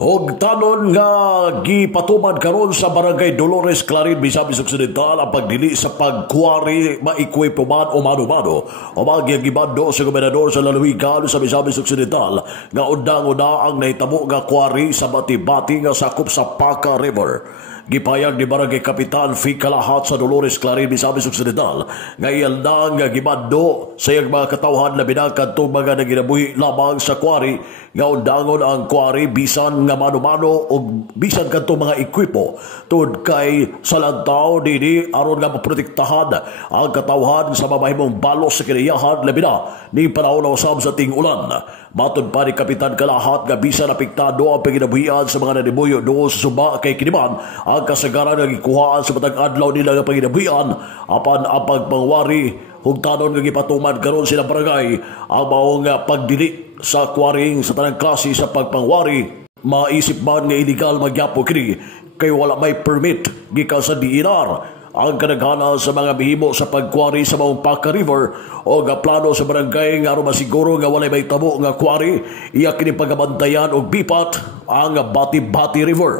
Og tanon nga gipatuman karon sa Barangay Dolores, Clarin, Misamis Occidental ang pagdili sa pagkuwari maikwipo man o mano-mano o magyagibando sa gobernador sa lalawigan sa Misamis Occidental nga undang-una ang nahitabo nga kuwari sa bati-bati nga sakop sa Paca River. Gipayag ni Barangay Kapitan Fi Kalahat sa Dolores, Clarin, Misamis Occidental nga iyan nga gibando sa iyang mga katawhan labi na kadtong mga naginabuhi lamang sa kuwari nga undangon ang kuwari bisan nga mano-mano o bisan kadtong mga ekwipo tungod kay sa lantaw dini aron nga maprotektahan ang katawhan sa mamahimong balos sa kinayahan labi na ni panahon na usab sa ting-ulan. Matod pa ni Kapitan Kalahat nga bisan apektado ang panginabuhian sa mga nanimuyo doon sa Suba kay kiniman ang kasagaran nga gikuhaan sa matag adlaw nila nga panginabuhian apan ang pagpangwari hugtanon nga gipatuman karon sila barangay ang maong pagdili sa kwaring sa tanang klase sa pagpangwari. Maisip man nga illegal magyapo kini kay wala may permit gikan sa DNR ang kanaghana sa mga bihimo sa pagkwari sa maong Paca River o nga plano sa barangay nga aron masiguro nga walay may tabo nga kwari iya kini pagabantayan og bipat ang Bati-Bati River.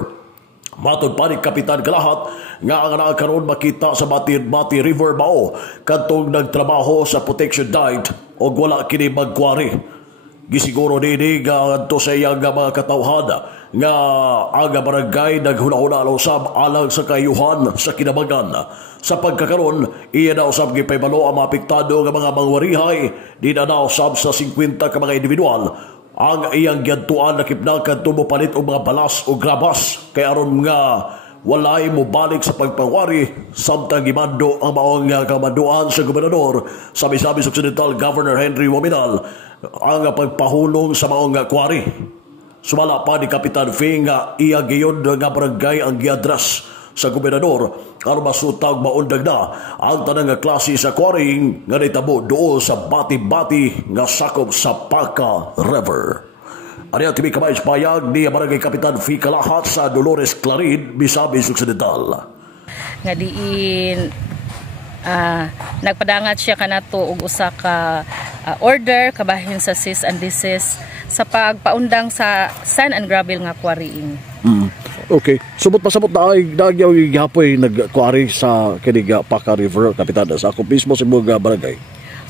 Matod pa ni Kapitan Kalahat nga ang karon makita sa Bati-Bati River mao kadtong nagtrabaho sa protection diet og wala kini magkwari. Gisiguro nini nga adto sa iyang mga katawhan nga ang barangay naghuna-huna usab alang sa kayuhan sa kinabagan. Sa pagkakaroon, iya na usab gipahibalo ang mga apektado nga mga mangwarihay di na usab sa 50 ka mga individual ang iyang giadtuan na kipnakan tumupalit og mga balas o grabas kay aron nga walay mo balik sa pagpangwari samtang gimando ang maong kamanduan sa gobernador sa Misamis Occidental Governor Henry Wominal ang pagpahulong sa maong kwari. Sumala pa ni Kapitan Fing nga iya giyon nga barangay ang giadras sa gobernador aron masutag maundag na ang tanang klase sa kwaring nga nahitabo doon sa Bati-Bati nga sakop sa Paca River. Ari ang tibig kamay payag ni Barangay Kapitan Fi Kalahat sa Dolores, Clarin, Misamis Occidental. Nga diin nagpadangat siya kanato og usa ka order kabahin sa cease and desist sa pagpaundang sa sand and gravel nga quarrying. Okay. Subot pasabot na ay nagyaw gihapoy nagkuari sa kiniga Paca River, Kapitan, sa ako mismo sa mga barangay.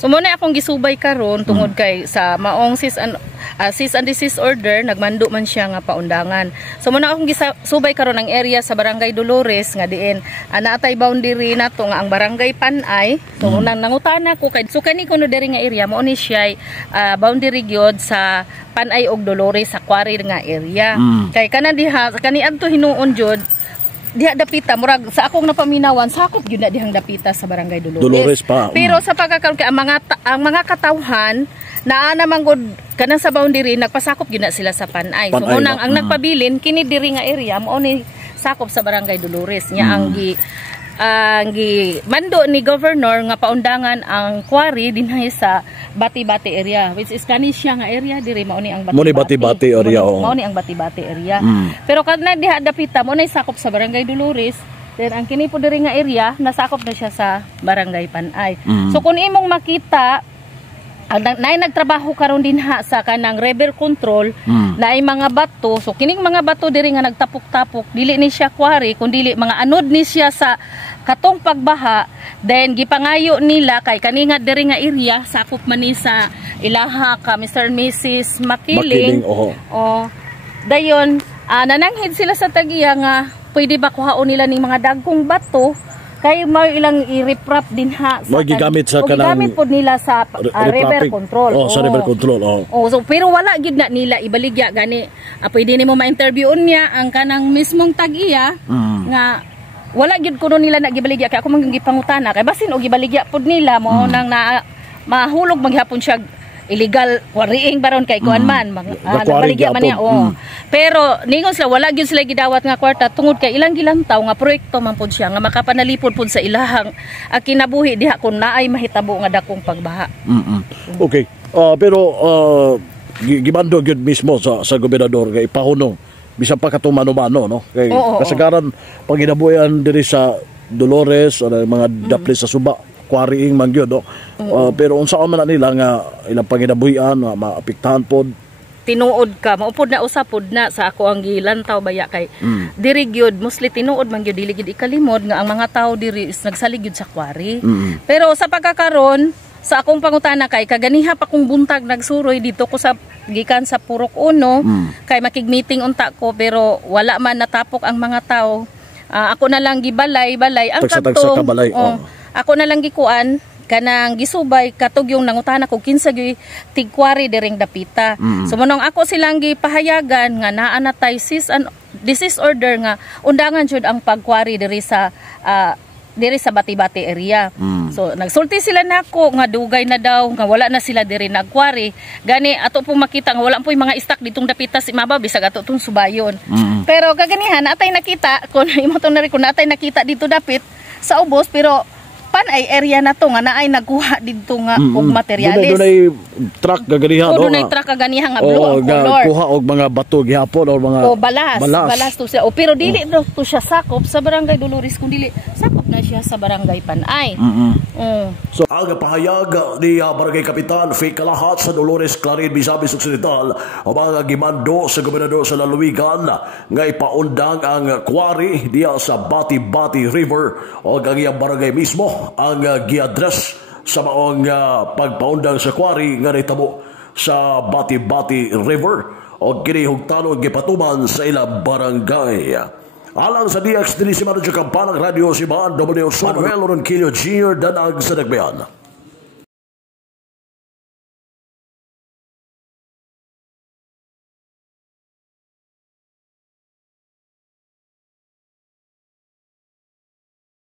So muna akong gisubay karon tungod kay sa maong cease and desist order nagmando man siya nga paundangan. So muna akong gisubay karon ang area sa Barangay Dolores nga diin naatay boundary nato nga ang Barangay Panay. So unang nangutana ko kay so kani kuno diri nga area mao ni siya boundary gyud sa Panay og Dolores sa quarry nga area. Kay kana diha kani adto hinuon jud diha dapita murag sa akong napaminawan sakop gyud na dihang dapita sa Barangay Dolores pa. Pero sa pagkakaroon kay ang mga katawhan naa naman gud kanang sa boundary nagpasakop gyud na sila sa Panay. So unang ang nagpabilin kini diri nga area mao ni sakop sa Barangay Dolores nya ang mando ni governor nga paundangan ang quarry dinhi sa Bati-Bati area which is kani siya nga area diri mao ni ang Bati-Bati area mao ni ang Bati-Bati area. Pero kada diha dapita mao ni sakop sa Barangay Dolores then ang kini po diri nga area nasakop na siya sa Barangay Panay. So kung imong makita naay nagtrabaho karon dinha sa kanang river control naay mga bato. So kining mga bato diri nga nagtapok-tapok dili ni siya quarry kun dili mga anod ni siya sa katong pagbaha. Then gipangayo nila kay kani nga diri nga area sakop man ni sa ilaha ka Mr. and Mrs. Makiling. Dayon nananghid sila sa tagiya nga pwede ba kuhaon nila ning mga dagkong bato kay mo ilang i-reprap din ha sa gigamit sa kanang gigamit pod nila sa river control. Sa river control. So pero wala gid na nila ibaligya gani pwede nimo ma-interview niya ang kanang mismong tag-iya nga wala gid kuno nila na gibaligya kay ako man gipangutana kay basin og gibaligya pod nila mo nang na mahulog maghapon siya illegal quarrying baron kay kuan man nabaligya man niya pero ningon sila wala gyud sila gidawat nga kwarta tungod kay ilang gilantaw nga proyekto man pud siya nga makapanalipod pud sa ilahang kinabuhi diha kun naay mahitabo nga dakong pagbaha. Okay. Pero gibando gyud mismo sa gobernador kay ipahunong bisan pa katong mano-mano no kay kasagaran panginabuhian diri sa Dolores o mga dapli sa Suba quarrying man gyud no. Pero unsa man nila nga ilang panginabuhian maapektahan pod tinuod ka, maupod na usapod na sa ako ang gilantaw baya kay diri gyud mostly tinuod man gyud dili gyud ikalimod nga ang mga tao diri is nagsalig gyud sa quarry. Pero sa pagkakaron sa akong pangutana kay kaganiha pa kong buntag nagsuroy dito ko sa gikan sa Purok 1 kay makig-meeting unta ko pero wala man natapok ang mga tao. Ako na lang gibalay ang kadto. Ako na lang gikuan kanang gisubay katog yung nangutana ko kinsa gyud tigkwari diring dapita. So manong ako silang gipahayagan nga naa na tay disease order nga undangan jud ang pagkwari diri sa Bati-Bati area. So nagsulti sila nako nga dugay na daw nga wala na sila diri nagkwari. Gani ato pong makita nga wala po yung mga stock ditong dapita si Maba bisag ato tong subayon. Pero kaganihan natay nakita kun imo to na rin kun natay nakita dito dapit sa ubos pero panay area na to nga naay nagkuha didto nga og materials. Dunay truck gaganihan dunay truck kaganihan nga blue ang color. Kuha og mga bato gihapon or mga balas to siya. Pero dili to siya sakop sa Barangay Dolores kun dili sakop na siya sa Barangay Panay. So ang pahayag ni Barangay Kapitan Fake Kalahat sa Dolores Clarid, Misamis Occidental o mga gimando sa gobernador sa Lalawigan nga ipaundang ang quarry diya sa Bati-Bati River o ang iyang barangay mismo ang gi-address sa maong pagpaundang sa quarry nga nitabo sa Bati-Bati River o kinihugtano gipatuman sa ilang barangay. Alang sa DX, dili si Manager Kampanang Radio si Manuel Ronquillo Jr. danag sa Nagbayan.